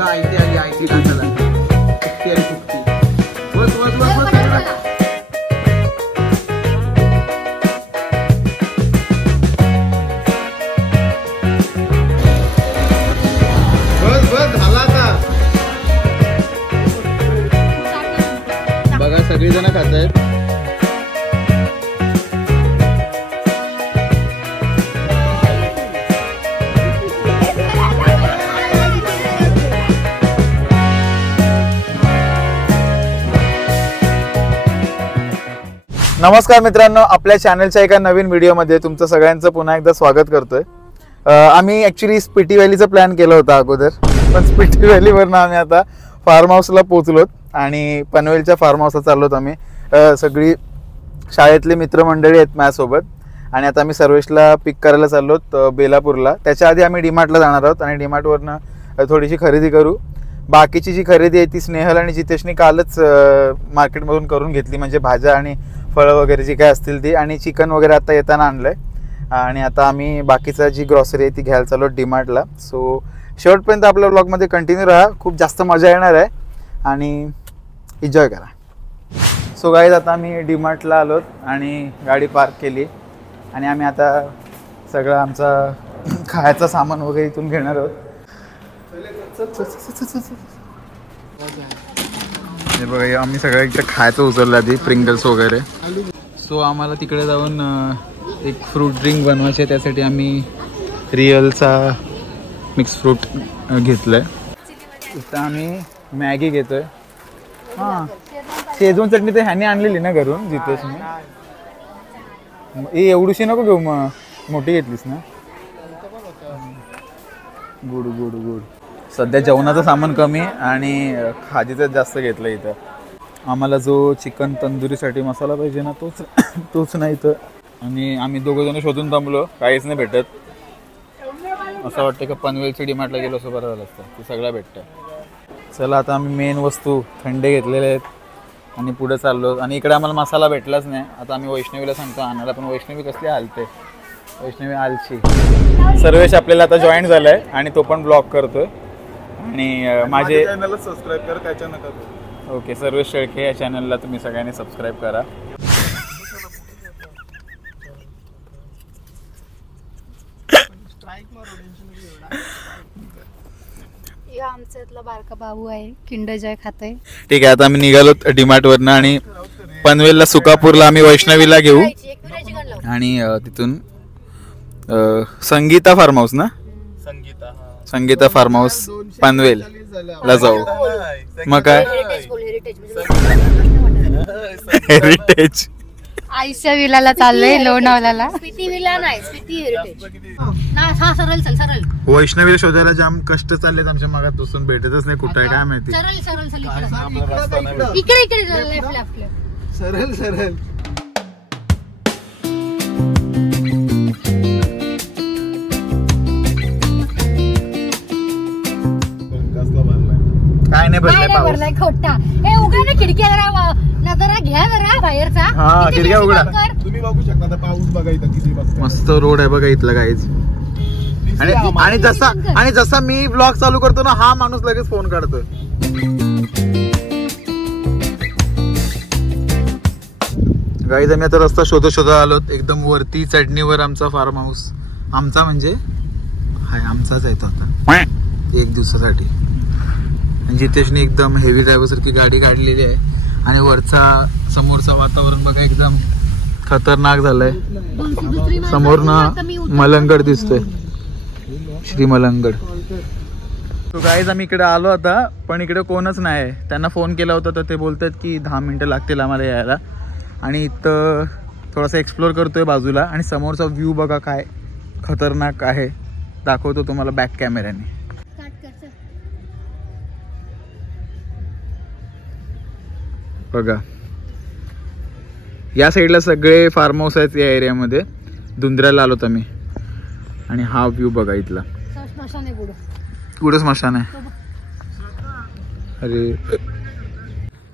आयती आली आयती टाकायला फुकटी आली फुकटी बस बस बस बस बघा सगळी जण खात आहेत. नमस्कार मित्रांनो, आपल्या चॅनलच्या एका नवीन व्हिडिओमध्ये तुमचं सगळ्यांचं पुन्हा एकदा स्वागत करतोय. आम्ही ॲक्च्युली स्पिटी व्हॅलीचा प्लॅन केला होता अगोदर, पण स्पिटी व्हॅलीवरनं आम्ही आता फार्म हाऊसला पोचलोत आणि पनवेलच्या फार्म हाऊसला चाललोत आम्ही. सगळी शाळेतले मित्रमंडळी आहेत माझ्यासोबत आणि आता आम्ही सर्वेशला पिक करायला चाललोत बेलापूरला. त्याच्या आधी आम्ही डीमार्टला जाणार आहोत आणि डीमार्टवरनं थोडीशी खरेदी करू. बाकीची जी खरेदी आहे ती स्नेहल आणि जितेशनी कालच मार्केटमधून करून घेतली, म्हणजे भाज्या आणि फळं वगैरे जी काय असतील ती, आणि चिकन वगैरे आता येताना आणलं आहे. आणि आता आम्ही बाकीचा जी ग्रॉसरी आहे ती घ्यायला चाललो डीमार्टला. सो शेवटपर्यंत आपल्या ब्लॉगमध्ये कंटिन्यू राहा, खूप जास्त मजा येणार आहे आणि एन्जॉय करा. सो गाईज आता आम्ही डीमार्टला आलोत आणि गाडी पार्क केली आणि आम्ही आता सगळं आमचा खायचं सामान वगैरे इथून घेणार आहोत. हे बघा, आम्ही सगळं इकडे खायचं उचललं आधी, प्रिंगल्स वगैरे. सो आम्हाला तिकडे जाऊन एक फ्रूट ड्रिंक बनवायचे, त्यासाठी आम्ही रिअलचा मिक्स फ्रूट घेतलं आहे. इथं आम्ही मॅगी घेतोय. हां, शेजवान चटणी तर ह्याने आणलेली ना घरून जितेशने. ही एवढीशी नको घेऊ, मग मोठी घेतलीस ना. Good good good. सध्या जेवणाचं सामान कमी आणि खादीचं जास्त घेतलं इथं. आम्हाला जो चिकन तंदुरीसाठी मसाला पाहिजे ना तोच नाही इथं. आणि आम्ही दोघंजण शोधून थांबलो, काहीच नाही भेटत. असं वाटतं की पनवेलच्या डीमार्टला गेलो असं बरं झालं असतं, ते सगळं भेटतं. चला आता आम्ही मेन वस्तू थंडे घेतलेले आहेत आणि पुढे चाललो. आणि इकडे आम्हाला मसाला भेटलाच नाही. आता आम्ही वैष्णवीला सांगतो आणायला, पण वैष्णवी कसली हालते, वैष्णवी आलची. सर्वेश आपल्याला आता जॉईन झाला आहे आणि तो पण ब्लॉग करतोय. आणि माझे चॅनलला सबस्क्राईब करा, त्याच्या नका. ओके, सर्वेश शेळके या चॅनलला तुम्ही सगळ्यांनी सबस्क्राईब करा. आमच्यातला बारका बाबू आहे, किंडर जॉय खातोय. ठीक आहे, आता आम्ही निघालो डीमार्ट वरनं आणि पनवेलला सुकापूरला आम्ही वैष्णवीला घेऊ आणि तिथून संगीता फार्म हाऊस ना, संगीता फार्म हाऊस पनवेल ला जाऊ. मग काय हेरिटेज आईच्या विलाला चाललोय, लोणावळ्याला. स्पिटी विला नाही, स्पिटी हेरिटेज. हा सरळ चल, सरळ. वैष्णवीला शोधायला जाम कष्ट चाललेत आमच्या मागात, दुसून भेटतच नाही कुठे आहे काय माहिती. सरळ सरळ चल, इकडे इकडे लेफ्ट लेफ्ट सरळ सरळ. काय नाही भरलाय खोटा. हे उघडा ना खिडक्या, जरा घ्या जरा बाहेरचा. हा, खिडक्या उघडा. तुम्ही बघू शकता पाऊस बघा इथं किती मस्त रोड आहे बघा इथला गाईज. आणि जसा मी ब्लॉग चालू करतो ना, हा माणूस लगेच फोन काढतोय. गाईज आम्ही आता रस्ता शोधत आलोत. एकदम वरती चढणीवर आमचा फार्म हाऊस. आमचा म्हणजे हाय, आमचाच आहे तो आता एक दिवसासाठी. जितेशने एकदम हेवी ड्रायव्हर सारखी गाडी काढलेली आहे आणि वरचा समोरचा वातावरण बघा एकदम खतरनाक झालंय. समोरनं मलंगड दिसतोय, श्री मलंगड. तो गाईज आम्ही इकडे आलो आता, पण इकडे कोणच नाही. त्यांना फोन केला होता तर ते बोलतात की 10 मिनिटं लागतील आम्हाला यायला. आणि इथं थोडासा एक्सप्लोर करतोय बाजूला आणि समोरचा व्ह्यू बघा काय खतरनाक आहे. दाखवतो तुम्हाला बॅक कॅमेऱ्याने. बघा या साईडला सगळे फार्म हाऊस आहेत या एरियामध्ये. धुंद्र्याला आलोत आम्ही आणि हा व्ह्यू बघा इथला. पुढे स्मशान आहे. अरे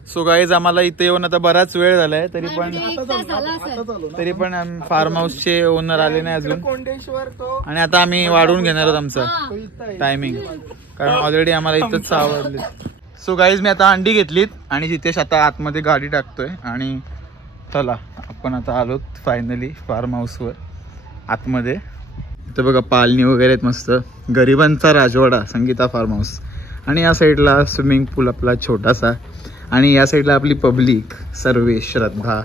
सो गाईज आम्हाला इथे येऊन आता बराच वेळ झालाय तरी पण फार्म हाऊसचे ओनर आले नाही अजून आणि आता आम्ही वाढवून घेणार आहोत आमचा टायमिंग कारण ऑलरेडी आम्हाला इथंच 6 वाजले. सो गाईज मी आता अंडी घेतलीत आणि जितेश आता आतमध्ये गाडी टाकतोय आणि चला आपण आता आलो फायनली फार्म हाऊसवर आतमध्ये. इथं बघा पालनी वगैरे आहेत मस्त. गरिबांचा राजवाडा संगीता फार्म हाऊस आणि या साईडला स्विमिंग पूल आपला छोटासा आणि या साईडला आपली पब्लिक सर्वेश, श्रद्धा,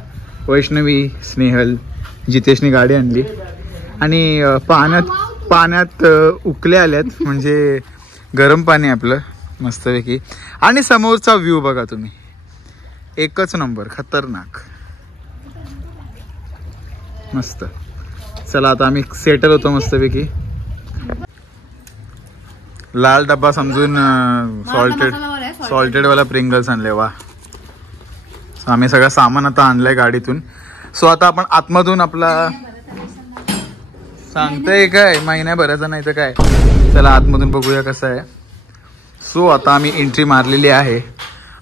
वैष्णवी, स्नेहल, जितेशनी गाडी आणली आणि पाण्यात उकले आल्यात म्हणजे गरम पाणी आपलं मस्तपैकी. आणि समोरचा व्ह्यू बघा तुम्ही, एकच नंबर, खतरनाक मस्त. चला आता आम्ही सेटल होतो मस्तपैकी. लाल डब्बा समजून सॉल्टेड वाला प्रिंगल्स आणले. वा. सो आम्ही सगळं सामान आता आणलंय गाडीतून. सो आता आपण आतमधून आपला सांगतोय काय महिन्याभराचा नाही तर काय. चला आतमधून बघूया कसं आहे. सो आता आम्ही एंट्री मारलेली आहे.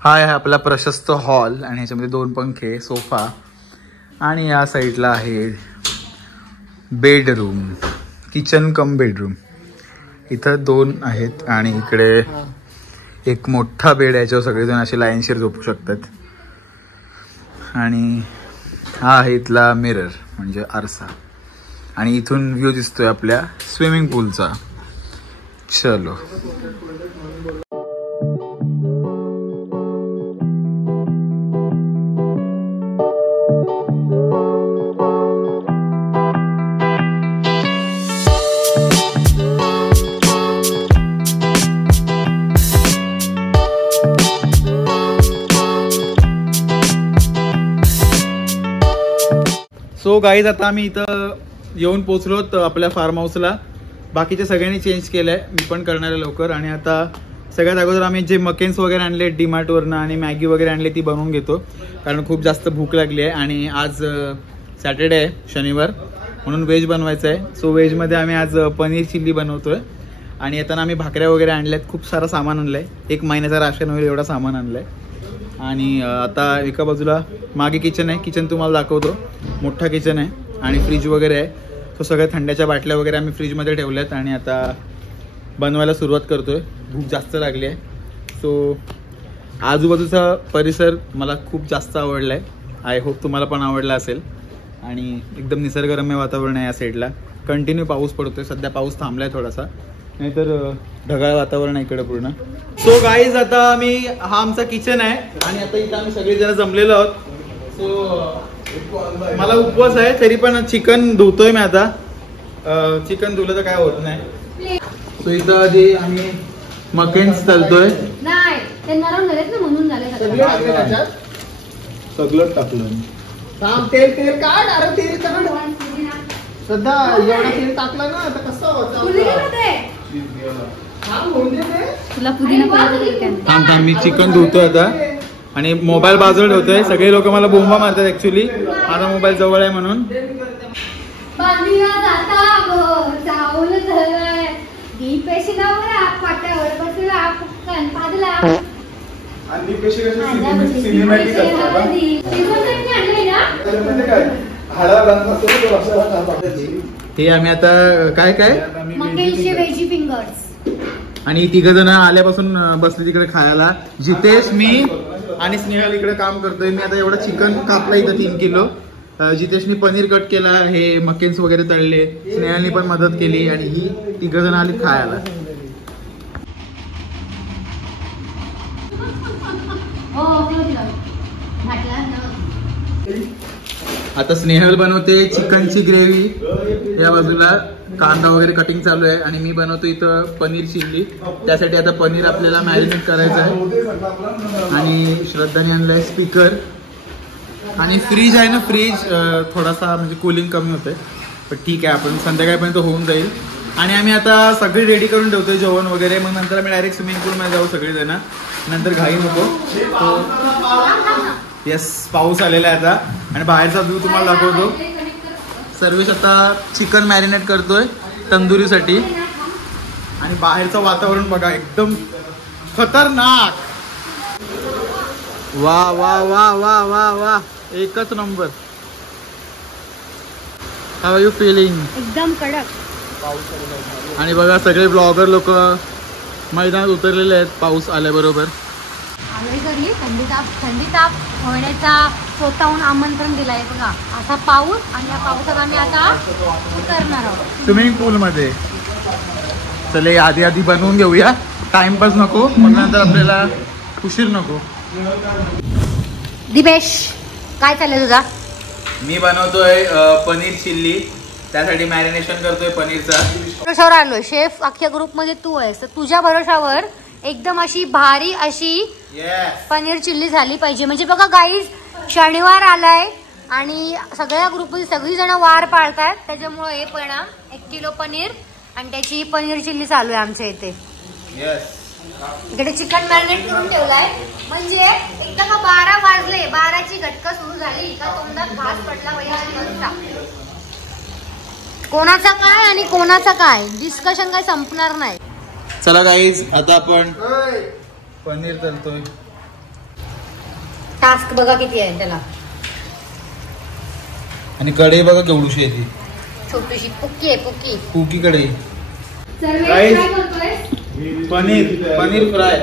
हा आहे आपला प्रशस्त हॉल आणि ह्याच्यामध्ये 2 पंखे, सोफा आणि या साईडला आहे बेडरूम, किचन कम बेडरूम. इथं 2 आहेत आणि इकडे एक मोठा बेड आहे याच्यावर सगळेजण असे लाईनशीर झोपू शकतात. आणि हा आहे इथला मिरर म्हणजे आरसा आणि इथून व्ह्यू दिसतोय आपल्या स्विमिंग पूलचा. चलो. सो गाईज आता आम्ही इथं येऊन पोचलोत आपल्या फार्म हाऊसला. बाकीच्या सगळ्यांनी चेंज केलंय, मी पण करणार आहे लवकर. आणि आता सगळ्यात अगोदर आम्ही जे मकेन्स वगैरे आणले डीमार्टवरनं आणि मॅगी वगैरे आणले ती बनवून घेतो कारण खूप जास्त भूक लागली आहे आणि आज सॅटर्डे आहे, शनिवार, म्हणून व्हेज बनवायचं आहे. सो व्हेजमध्ये आम्ही आज पनीर चिल्ली बनवतोय आणि येताना आम्ही भाकऱ्या वगैरे आणल्यात. खूप सारं सामान आणलं आहे, 1 महिन्याचा राशन होईल एवढा सामान आणलं आहे. आणि आता एका बाजूला मागे किचन आहे, किचन तुम्हाला दाखवतो. मोठा किचन आहे आणि फ्रीज वगैरे आहे. तो सगळ्या थंड्याच्या बाटल्या वगैरे आम्ही फ्रीजमध्ये ठेवल्यात आणि आता बनवायला सुरुवात करतोय. भूक जास्त लागली आहे. सो आजूबाजूचा परिसर मला खूप जास्त आवडला आहे. आय होप तुम्हाला पण आवडला असेल. आणि एकदम निसर्गरम्य वातावरण आहे या साईडला. कंटिन्यू पाऊस पडतोय. सध्या पाऊस थांबलाय थोडासा, नाहीतर ढगाळ वातावरण आहे इकडे पूर्ण. सो गाईज आता हा आमचा किचन आहे आणि आता इथं आम्ही सगळेजण जमलेलो आहोत. सो मला उपवास आहे तरी पण चिकन धुतोय मी आता. चिकन धुलं तर काय होत नाही. सो इथं आधी आम्ही मकेन्स तळतोय. सगळं टाकलं. तेल काढ. अरे तेल काढ. सध्या एवढं तेल टाकलं ना आता कसं होतं. मी चिकन धुतोय आता आणि मोबाईल बाजूला ठेवतोय. सगळे लोक मला बोंबा मारतात ऍक्च्युली, माझा मोबाईल जवळ आहे म्हणून. हे आम्ही आता काय व्हेजी फिंगर्स आणि 3 जण आल्यापासून बसले तिकडे खायला. जितेश, मी आणि स्नेहल इकडे काम करतोय. मी आता एवढं चिकन कापलं इथं 3 किलो. जितेशनी पनीर कट केला, हे मकेन्स वगैरे तळले, स्नेहलनी पण मदत केली आणि ही 3 जण आली खायला. आता स्नेहल बनवते चिकनची ग्रेव्ही, या बाजूला कांदा वगैरे कटिंग चालू आहे आणि मी बनवतो इथं पनीर चिल्ली. त्यासाठी आता पनीर आपल्याला मॅरिनेट करायचं आहे आणि श्रद्धाने आणलाय स्पीकर आणि फ्रीज आहे ना. फ्रीज थोडासा म्हणजे कूलिंग कमी होतंय पण ठीक आहे, आपण संध्याकाळपर्यंत होऊन जाईल. आणि आम्ही आता सगळी रेडी करून ठेवतोय जेवण वगैरे. मग नंतर आम्ही डायरेक्ट स्विमिंग पूलमध्ये जाऊ सगळेजण, नंतर घाई नको. येस, पाऊस आलेला आहे आता आणि बाहेरचा व्ह्यू तुम्हाला दाखवतो. सर्वेश आता चिकन मॅरिनेट करतोय तंदुरीसाठी आणि बाहेरचं वातावरण बघा एकदम खतरनाक. वा वा वा वा वा वा, एकच नंबर. How you feeling? एकदम कडक. आणि बघा सगळे ब्लॉगर लोक मैदानात उतरलेले आहेत पाऊस आल्याबरोबर. आलोय घरी. थंडी ताप होण्याचा स्वतःहून आमंत्रण दिलंय बघा. असा पाऊस आणि या पावसात आम्ही आता उतरणार आहोत स्विमिंग पूल मध्ये. चले आधी आधी बनवून घेऊया, टाइमपास नको, मग नंतर आपल्याला उशीर नको. दिपेश काय चाललंय तुझा? मी बनवतोय पनीर चिल्ली, त्यासाठी मॅरिनेशन करतोय पनीरचा. भरोशावर आलोय. शेफ अख्ख्या ग्रुप मध्ये तू आहेस, तर तुझ्या भरोशावर एकदम अशी भारी अशी पनीर चिल्ली झाली पाहिजे. म्हणजे बघा गाईज, शनिवार आलाय आणि सगळ्या ग्रुपमध्ये सगळी जण वार पाळतात, त्याच्यामुळे हे पण 1 किलो पनीर आणि त्याची पनीर चिल्ली चालू आहे आमच्या इथे. इकडे चिकन मॅरिनेट करून ठेवलाय. म्हणजे एकदम 12 वाजले, 12ची घटका सुरू झाली का तोंडात घास पडला पाहिजे. कोणाचा काय आणि कोणाचा काय डिस्कशन काय संपणार नाही. चला गाईज, आता आपण पनीर तळतोय. टास्क बघा किती आहे त्याला. आणि कढई बघा केवढूशी आहे ती, छोटीशी पुक्की आहे. पुक्की कुकी कढई. पनीर फ्राय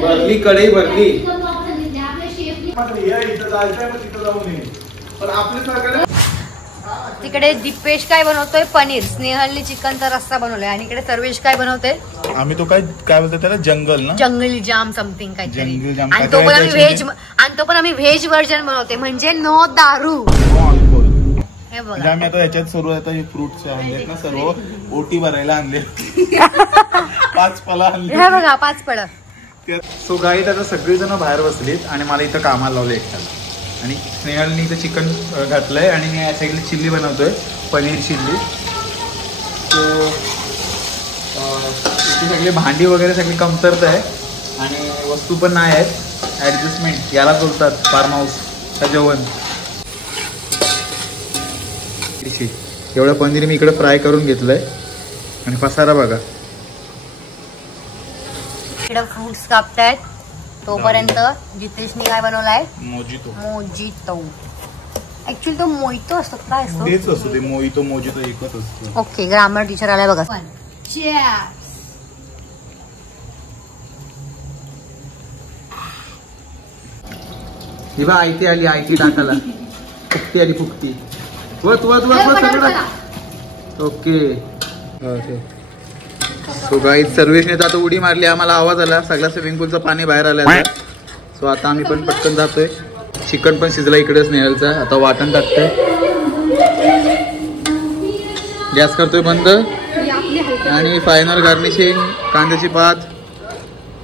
भरली, कढई भरली. तिकडे दीपेश काय बनवतोय? पनीर. स्नेहलनी चिकनचा रस्सा बनवलाय आणि इकडे सर्वेश काय बनवतोय? आम्ही तो काय बोलतो त्याला, जंगल ना, जंगली जाम समथिंग काहीतरी. जंगली जाम आणि तो पण आम्ही व्हेज व्हर्जन बनवते, म्हणजे नो दारू. हे बघा, म्हणजे आम्ही आता याच्यात सर्व आता फ्रुट्स आणलेत ना, सर्व ओटी भरायला आणले. 5 फळं आणले. हे बघा 5 फळं. सो गाईत आता सगळीजण बाहेर बसलीत आणि मला इथं कामाला लावलं एकट्याला. आणि स्नेहलनी इथं चिकन घातलंय आणि मी या साईडला चिल्ली बनवतोय, पनीर चिल्ली. सो इथे सगळी भांडी वगैरे सगळी कमतरता आहे आणि वस्तू पण नाही आहेत. ॲडजस्टमेंट याला बोलतात फार्म हाऊस जेवण. एवढं पनीर मी इकडे फ्राय करून घेतलंय आणि पसारा बघा. इकडे फ्रुट्स कापतायत, तोपर्यंत जितेशनी काय बनवलाय? मोजितो. ऍक्च्युअली तो मोइतो असतो, काय असतो? तेच असतो ते, मोइतो मोजितो एकच असतो. ओके, ग्रामर टीचर आलाय बघा. ही बा आयती आली, आयती टाकाला फुकती आली, फुकती. वत वत वत वत सगळं ओके. सो गाईज, सर्व्हिसने तर आता उडी मारली, आम्हाला आवाज आला, सगळ्या स्विमिंग पूलचं पाणी बाहेर आलं. सो आता आम्ही पण पटकन जातोय. चिकन पण शिजला इकडेच नेहलचा. आता वाटण टाकतोय, गॅस करतोय बंद आणि फायनल गार्निशिंग कांद्याची पात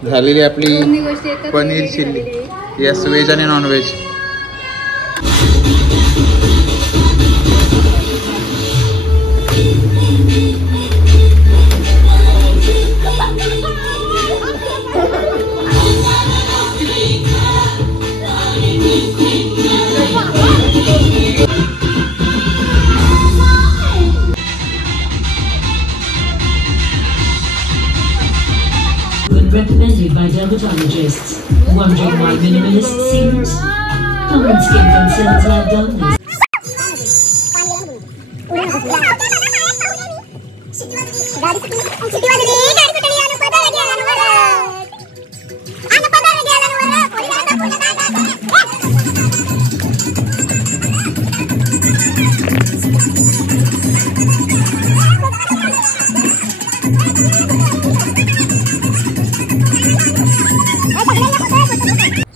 झालेली आपली पनीर चिल्ली. येस, व्हेज आणि non veg. Recommended by dermatologists. Wondering why minimalist seems? Common skin concerns like dullness.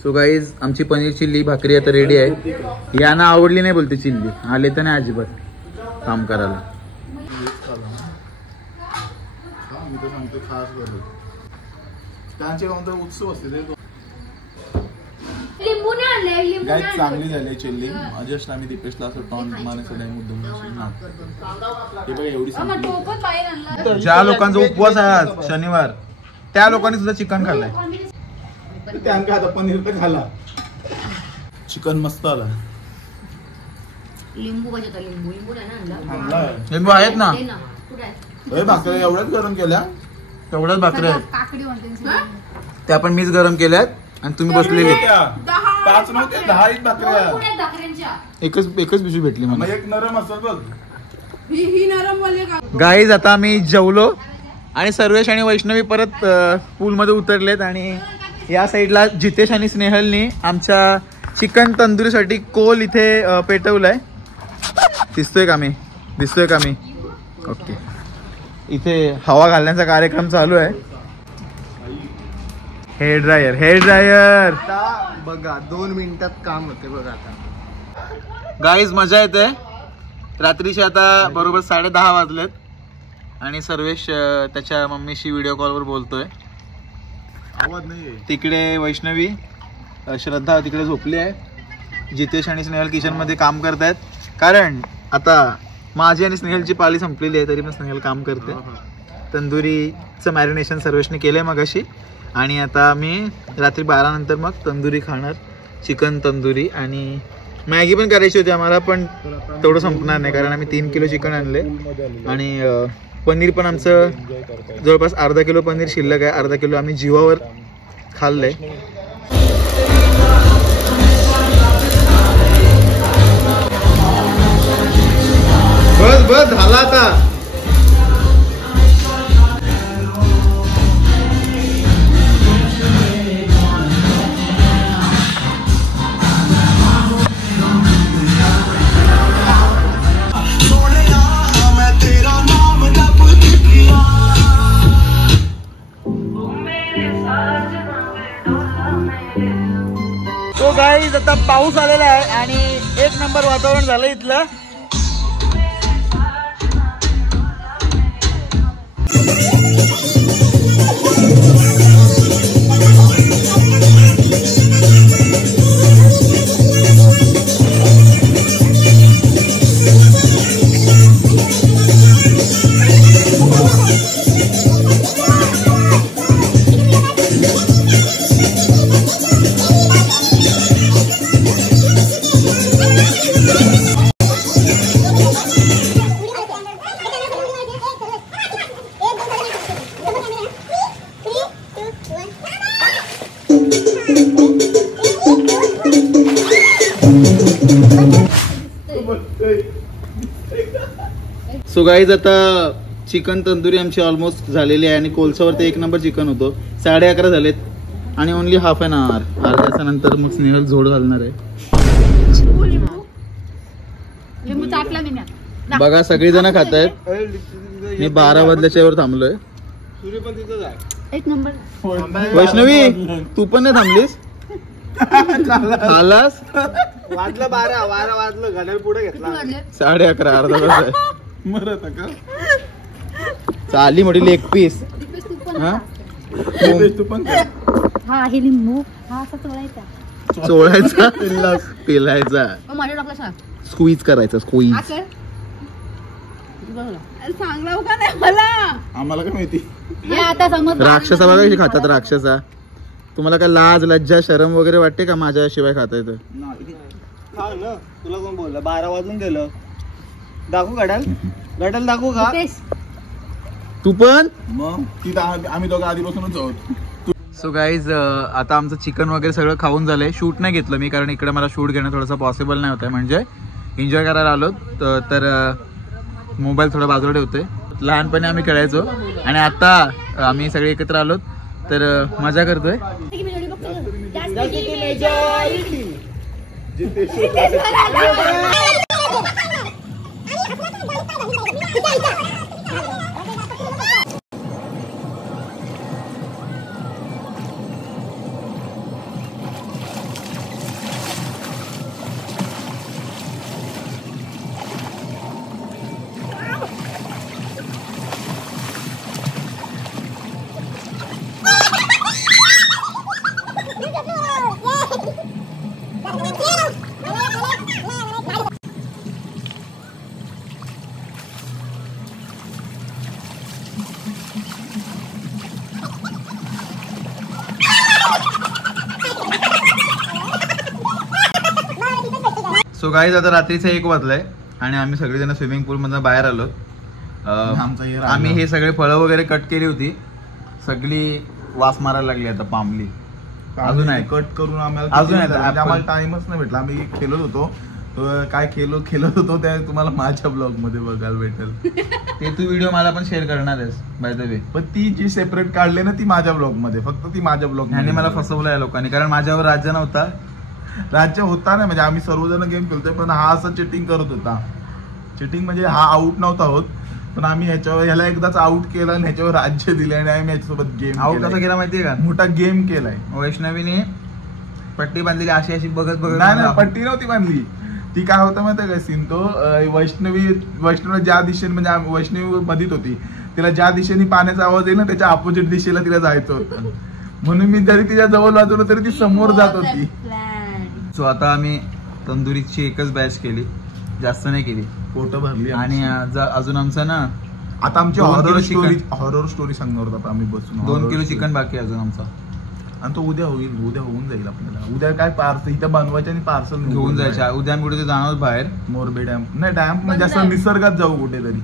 So guys, आमची पनीर चिल्ली भाकरी आता रेडी आहे. यांना आवडली नाही बोलते चिल्ली, आले तर नाही अजिबात काम करायला. मी तर सांगतो खास बनव त्यांचे उत्सव असते. गाईज चांगली झाली चिल्ली. जस्ट आम्ही दीपेशला असं टॉन मारण्यासाठी मुद्दाम हे बघा एवढी. ज्या लोकांचा उपवास आहे आज शनिवार, त्या लोकांनी सुद्धा चिकन खाल्लंय. त्यांना आता पनीर तर खाला. चिकन मस्त आला. लिंबू पाहिजे, लिंबू लिंबू लिंबू आहेत ना, भाकऱ्या एवढ्याच गरम केल्या, तेवढ्याच भाकऱ्या आहेत त्या पण मीच गरम केल्यात. आणि तुम्ही बसलेले 5 नव्हते 10 भाकऱ्या. एकच पिशवी भेटली मला. मग एक नरम असेल बघ. ही नरम वाले का? गाईज आता आम्ही जेवलो आणि सर्वेश आणि वैष्णवी परत पूलमध्ये उतरलेत आणि या साईडला जितेश आणि स्नेहलनी आमच्या चिकन तंदुरीसाठी कोल इथे पेटवलाय. दिसतोय का मी? ओके. इथे हवा घालण्याचा कार्यक्रम चालू आहे. हेअर ड्रायर बघा 2 मिनिटात काम होते बघा. आता गाईज मजा येते. रात्रीचे आता बरोबर 10:30 वाजलेत आणि सर्वेश त्याच्या मम्मीशी व्हिडिओ कॉलवर बोलतोय. आवाज नाहीये. तिकडे वैष्णवी श्रद्धा तिकडे झोपली आहे. जितेश आणि स्नेहल किचन मध्ये काम करतायत कारण आता माझी आणि स्नेहलची पाळी संपलेली आहे तरी पण स्नेहल काम करते. तंदुरीचं मॅरिनेशन सर्वेशने केलंय मगाशी आणि आता मी रात्री 12 नंतर मग तंदुरी खाणार. चिकन तंदुरी आणि मॅगी पण करायची होती आम्हाला पण तेवढं संपणार नाही कारण आम्ही 3 किलो चिकन आणले आणि पनीर पण आमचं जवळपास अर्धा किलो पनीर शिल्लक आहे. अर्धा किलो आम्ही जीवावर खाल्लंय. बस झाला आता. तो गाईज आता पाऊस आलेला आहे आणि 1 नंबर वातावरण झालं इथलं. सो गाईज आता चिकन तंदुरी आमची ऑलमोस्ट झालेली आहे आणि कोळसावरती 1 नंबर चिकन होतो. 11:30 झालेत आणि ओनली हाफ एन आवर. अर्ध्या तासानंतर मग स्नेहल झोड घालणार आहे. बघा सगळी जण खात आहेत. मी 12 वाजल्याच्या वर थांबलोय. एक नंबर. वैष्णवी तू पण नाही थांबलीस? आलास? वाजलं 12 वाजलं घड्याळ पुढे घेतला. 11:30 अर्धा तास आहे. मरत का चाली मोठी लेग पीस. तू पण कर. हा हे लिंबू हा असा चोळायचा. चोळायचा पिलायचा माझ्या डॉक्टर सांग. स्क्वीज करायचा स्क्वीज. सांगला का नाही मला. आम्हाला काय माहिती. हे आता समज. राक्षसा बघा कशी खातात राक्षसा. तुम्हाला काय लाज लज्जा शरम वगैरे वाटते का माझ्याशिवाय खाता येतं? हा ना तुला कोण बोललं 12 वाजून गेलं. दाखवू घड्याळ दाखवू का? तू पण मग तिथं आम्ही दोघं आधीपासूनच आहोत. सो गाईज आता आमचं चिकन वगैरे सगळं खाऊन झालंय. शूट नाही घेतलं मी कारण इकडे मला शूट घेणं थोडंसं पॉसिबल नाही होतं. म्हणजे एन्जॉय करायला आलो तर मोबाईल थोडा बाजूला ठेवतोय. लहानपणी आम्ही खेळायचो आणि आता आम्ही सगळे एकत्र आलो तर मजा करतोय. सो गाईज आता रात्रीचं 1 वाजलंय आणि आम्ही सगळेजण स्विमिंग पूल मधून बाहेर आलो. आम्ही हे सगळे फळं वगैरे कट केली होती. सगळी वास मारायला लागली आता पांबली. अजून आहे. कट करून आम्हाला अजून आहे, म्हणजे apple. आम्हाला टाइमच नाही भेटला. आम्ही खेळत होतो. काय खेळत होतो त्या तुम्हाला माझ्या ब्लॉग मध्ये बघायला भेटेल. ते तू व्हिडिओ मला पण शेअर करणार आहेस बाय द वे. पण ती जी सेपरेट काढली ना ती माझ्या ब्लॉग मध्ये, फक्त ती माझ्या ब्लॉग ह्याने मला फसवलं या लोकांनी, कारण माझ्यावर राज्य नव्हता. राज्य होता ना, म्हणजे आम्ही सर्वजण गेम खेळतोय पण हा असं चिटिंग करत होता. चिटिंग म्हणजे हा आउट नव्हता होत, पण आम्ही ह्याला एकदाच आउट केलं आणि ह्याच्यावर राज्य दिले आणि आम्ही ह्याच्यासोबत गेम आउट कसा केला माहितीये का? मोठा गेम केलाय. वैष्णवीने पट्टी बांधलेली अशी अशी बघत बघत. नाही पट्टी नव्हती बांधली. ती काय होतं माहिती काय सीन तो, वैष्णवीला ज्या दिशेने म्हणजे वैष्णवी मधीत होती, तिला ज्या दिशेने पाण्याचा आवाज येईल ना त्याच्या अपोजिट दिशेला तिला जायचं होतं. म्हणून मी जरी तिच्या जवळ वाजवलं तरी ती समोर जात होती. सो आता आम्ही तंदुरीची एकच बॅच केली, जास्त नाही केली. पोट भरली आणि अजून आमचं ना आता आमची 2 horror kilo story chicken. Horror story सांगणार होता आम्ही बसून. 2 किलो चिकन बाकी आहे अजून आमचा. आणि तो उद्या होऊन जाईल आपल्याला. उद्या काय पार्सल इथं बनवायचं आणि पार्सल घेऊन जायच्या. उद्या आम्ही कुठे जाणार बाहेर. मोरबे डॅम नाही, डॅम म्हणजे असं निसर्गात जाऊ कुठेतरी.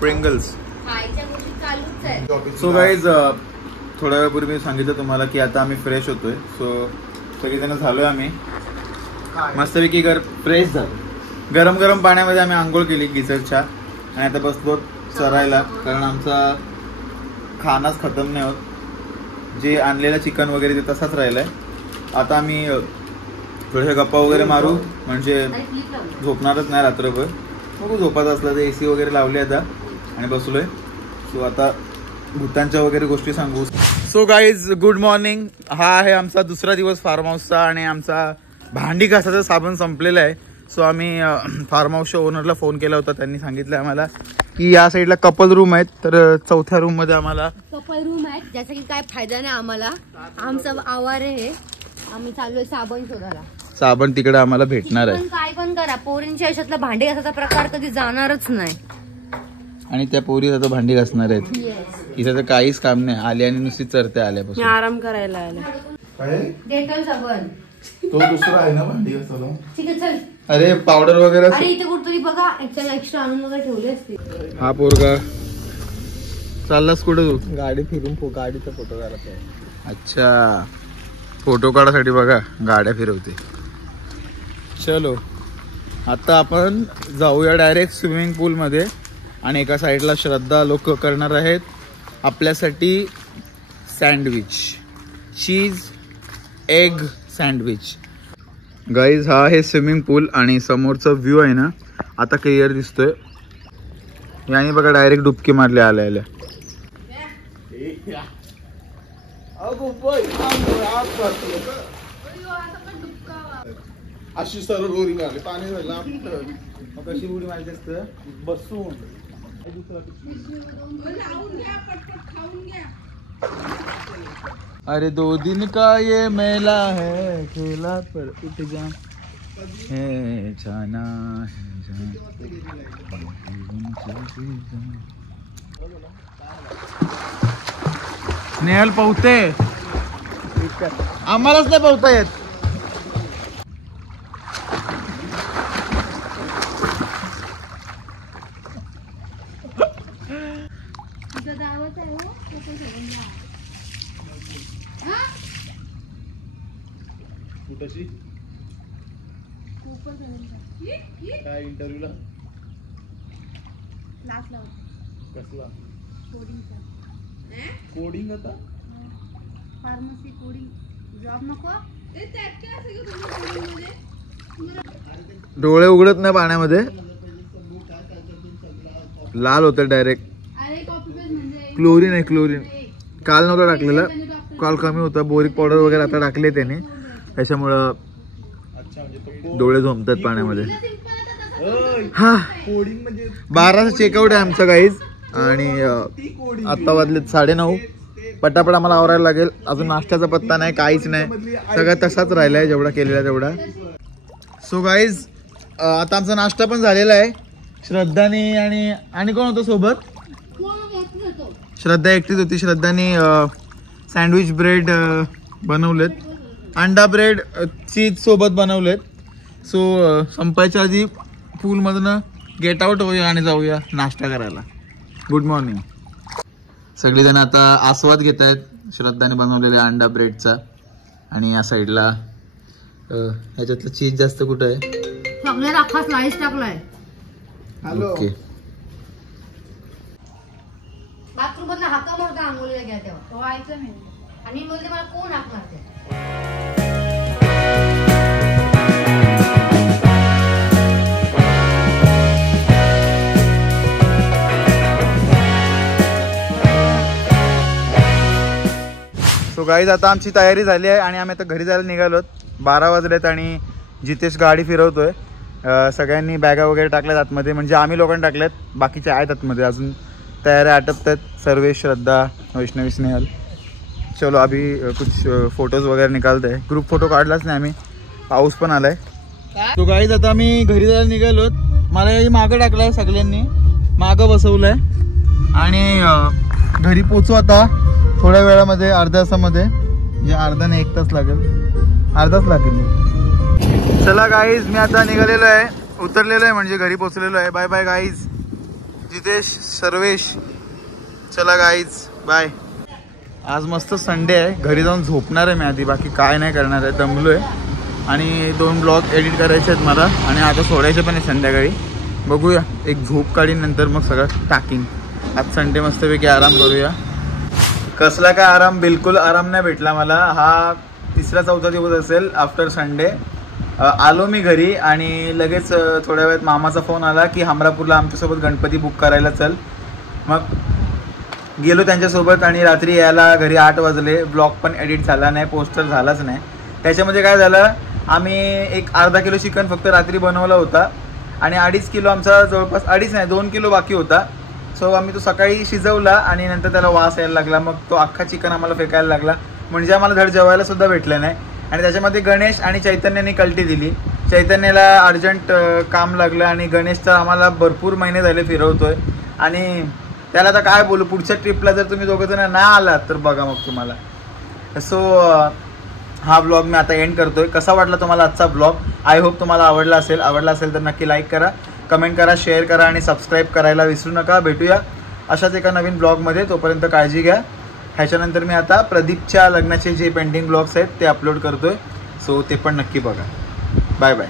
प्रिंगल्स. खायच्या गोष्टी चालूच आहे. सो गाईज थोड्या वेळापूर्वी मी सांगितलं तुम्हाला की आता आम्ही फ्रेश होतोय. सो सगळेजण झालोय आम्ही मस्तपैकी फ्रेश झालो. गरम गरम पाण्यामध्ये आम्ही आंघोळ केली गिझरच्या आणि आता बसलो चरायला, कारण आमचा खानाच खतम नाही होत. जे आणलेलं चिकन वगैरे ते तसाच राहिलाय. आता आम्ही थोड्याशा गप्पा वगैरे मारू, म्हणजे झोपणारच नाही रात्रभर. बघू झोपात असलं तर AC वगैरे लावले आता आणि बसलोय. सो आता भूतांच्या वगैरे गोष्टी सांगू. So guys good morning. हा आहे आमचा दुसरा दिवस फार्म हाऊसचा आणि आमचा भांडी घासाचा साबण संपलेला आहे. सो आम्ही फार्म हाऊसच्या ओनरला फोन केला होता. त्यांनी सांगितलं आम्हाला की या साईडला कपल रूम आहेत, तर चौथ्या रूम मध्ये आम्हाला कपल रूम आहेत, ज्याचा की काय फायदा नाही आम्हाला. आमचं आवार आहे, आम्ही चाललोय साबण शोधायला. साबण तिकडे आम्हाला भेटणार आहे. पण काय पण करा, पोरींच्या आयुष्यातला भांडी घासाचा प्रकार कधी जाणारच नाही. आणि त्या पोरी आता भांडी घासणार आहेत. इथं तर काहीच काम नाही, आली आणि नुसती चरते आल्यापासून. आराम करायला आला. डेटॉल साबण तो दुसरा आहे ना भांडी घासायला. ठीक आहे चल. अरे पावडर वगैरे. अरे इथे कुठतरी बघा एक्स्ट्रा आणून वगैरे ठेवली असते. हा पोरगा चाललास कुठं तू? गाडी फिरून गाडीचा फोटो काढतो. अच्छा, फोटो काढासाठी बघा गाड्या फिरवते. चलो आता आपण जाऊया डायरेक्ट स्विमिंग पूल मध्ये. आणि एका साईडला श्रद्धा लोक करणार आहेत आपल्यासाठी सँडविच, चीज एग सँडविच. गाईज हा आहे स्विमिंग पूल आणि समोरचा व्ह्यू आहे ना आता क्लिअर दिसतोय. याने बघा डायरेक्ट डुबकी मारले आल्या आल्या. अशी सरळ रोरिंग आली पाणी कशी उडी मारायची असतं बसून. अरे 2 दिन का ये मेला है, खेला पर उठ जा है जाना है स्नेहल पोहते, आम्हालाच नाही पोहता येत. कशी काय इंटरव्ह्यूला कसला कोडिंग आता फार्मसी कोडिंग जॉब नको. डोळे उघडत नाही पाण्यामध्ये, लाल होतं डायरेक्ट. क्लोरीन आहे, क्लोरीन. काल नव्हता टाकलेला, काल कमी होता. बोरिक पावडर वगैरे आता टाकले त्याने, त्याच्यामुळं डोळे झोंबतात पाण्यामध्ये. हा कोडिंग म्हणजे 12चा चेकआउट आहे आमचं गाईज. आणि आता वाजलेत 9:30. पटापट आम्हाला आवरायला लागेल. अजून नाश्त्याचा पत्ता नाही, काहीच नाही, सगळं तसाच राहिलाय जेवढा केलेला तेवढा. सो गाईज आता आमचा नाश्ता पण झालेला आहे. श्रद्धाने आणि कोण होतं सोबत? श्रद्धा एकटीच होती. श्रद्धाने सँडविच ब्रेड बनवलेत, अंडा ब्रेड चीज सोबत बनवलेत. सो संपायच्या आधी पूलमधनं गेट आउट होऊया आणि जाऊया नाश्ता करायला. Good morning. सगळेजण आता आस्वाद घेत आहेत श्रद्धाने बनवलेल्या अंडा ब्रेडचा. आणि या साईडला ह्याच्यातलं चीज जास्त कुठं आहे? सगळ्यात अख्खा स्लाइस टाकलाय. ओके. बाथरूम मधला हाका मोठा आंघोळीला घ्या तेव्हा आणि बोलते मला कोण हाकणार ते. सो गाईज आता आमची तयारी झाली आहे आणि आम्ही आता घरी जायला निघालोत. 12 वाजलेत आणि जितेश गाडी फिरवतोय. सगळ्यांनी बॅगा वगैरे टाकल्यात आतमध्ये, म्हणजे आम्ही लोकांनी टाकल्यात, बाकीचे आहेत आतमध्ये अजून. तयारी आटपतात. सर्वेश, श्रद्धा, वैष्णवी, स्नेहल. चलो अभी कुछ फोटोज वगैरे निकालते हैं. ग्रुप फोटो काढलाच नाही आम्ही, पाऊस पण आलाय. तो गाईज आता आम्ही घरी जायला निघालोत. मला काही मागं टाकलाय, सगळ्यांनी मागं बसवलंय आणि घरी पोचू आता थोड्या वेळामध्ये, अर्ध्या तासामध्ये. म्हणजे अर्धा नाही 1 तास लागेल, अर्धाच लागेल. चला गाईज मी आता निघालेलो आहे, उतरलेलो आहे, म्हणजे घरी पोचलेलो आहे. Bye bye guys. Jitesh, Sarvesh, चला गाईज बाय. आज मस्त संडे आहे, घरी जाऊन झोपणार आहे मी आधी, बाकी काय नाही करणार आहे. दमलो आहे आणि 2 ब्लॉग एडिट करायचे आहेत मला आणि आता सोडायचे पण आहे संध्याकाळी. बघूया, एक झोप काढीन, नंतर मग सगळं टाकीन. आज संडे मस्तपैकी आराम करूया. कसला काय आराम, बिलकुल आराम नाही भेटला मला. हा 3-4 दिवस असेल आफ्टर संडे. आलो मी घरी आणि लगेच थोड्या वेळात मामाचा फोन आला की हमरापूरला आमच्यासोबत गणपती बुक करायला चल. मग गेलो त्यांच्यासोबत आणि रात्री यायला घरी 8 वाजले. ब्लॉग पण एडिट झाला नाही, पोस्टर झालाच नाही. त्याच्यामध्ये काय झालं, आम्ही एक अर्धा किलो चिकन फक्त रात्री बनवला होता आणि 2.5 किलो आमचा जवळपास 2.5 नाही 2 किलो बाकी होता. सो आम्ही तो सकाळी शिजवला आणि नंतर त्याला वास यायला लागला. मग तो अख्खा चिकन आम्हाला फेकायला लागला, म्हणजे आम्हाला धड जेवायला सुद्धा भेटलं नाही. आणि त्याच्यामध्ये गणेश आणि चैतन्याने कल्टी दिली. चैतन्याला अर्जंट काम लागलं आणि गणेश तर आम्हाला भरपूर महिने झाले फिरवतोय आणि त्याला आता काय बोलू. पुढच्या ट्रिपला जर तुम्ही दोघं जण नाही आलात तर बघा मग तुम्हाला. सो हा ब्लॉग मी आता एंड करतोय. कसा वाटला तुम्हाला आजचा ब्लॉग? आय होप तुम्हाला आवडला असेल तर नक्की लाईक करा, कमेंट करा, शेअर करा आणि सबस्क्राईब करायला विसरू नका. भेटूया अशाच एका नवीन ब्लॉगमध्ये. तोपर्यंत काळजी घ्या. ह्याच्यानंतर मी आता प्रदीपच्या लग्नाचे जे पेंडिंग ब्लॉग्स आहेत ते अपलोड करतोय, सो ते पण नक्की बघा. Bye bye.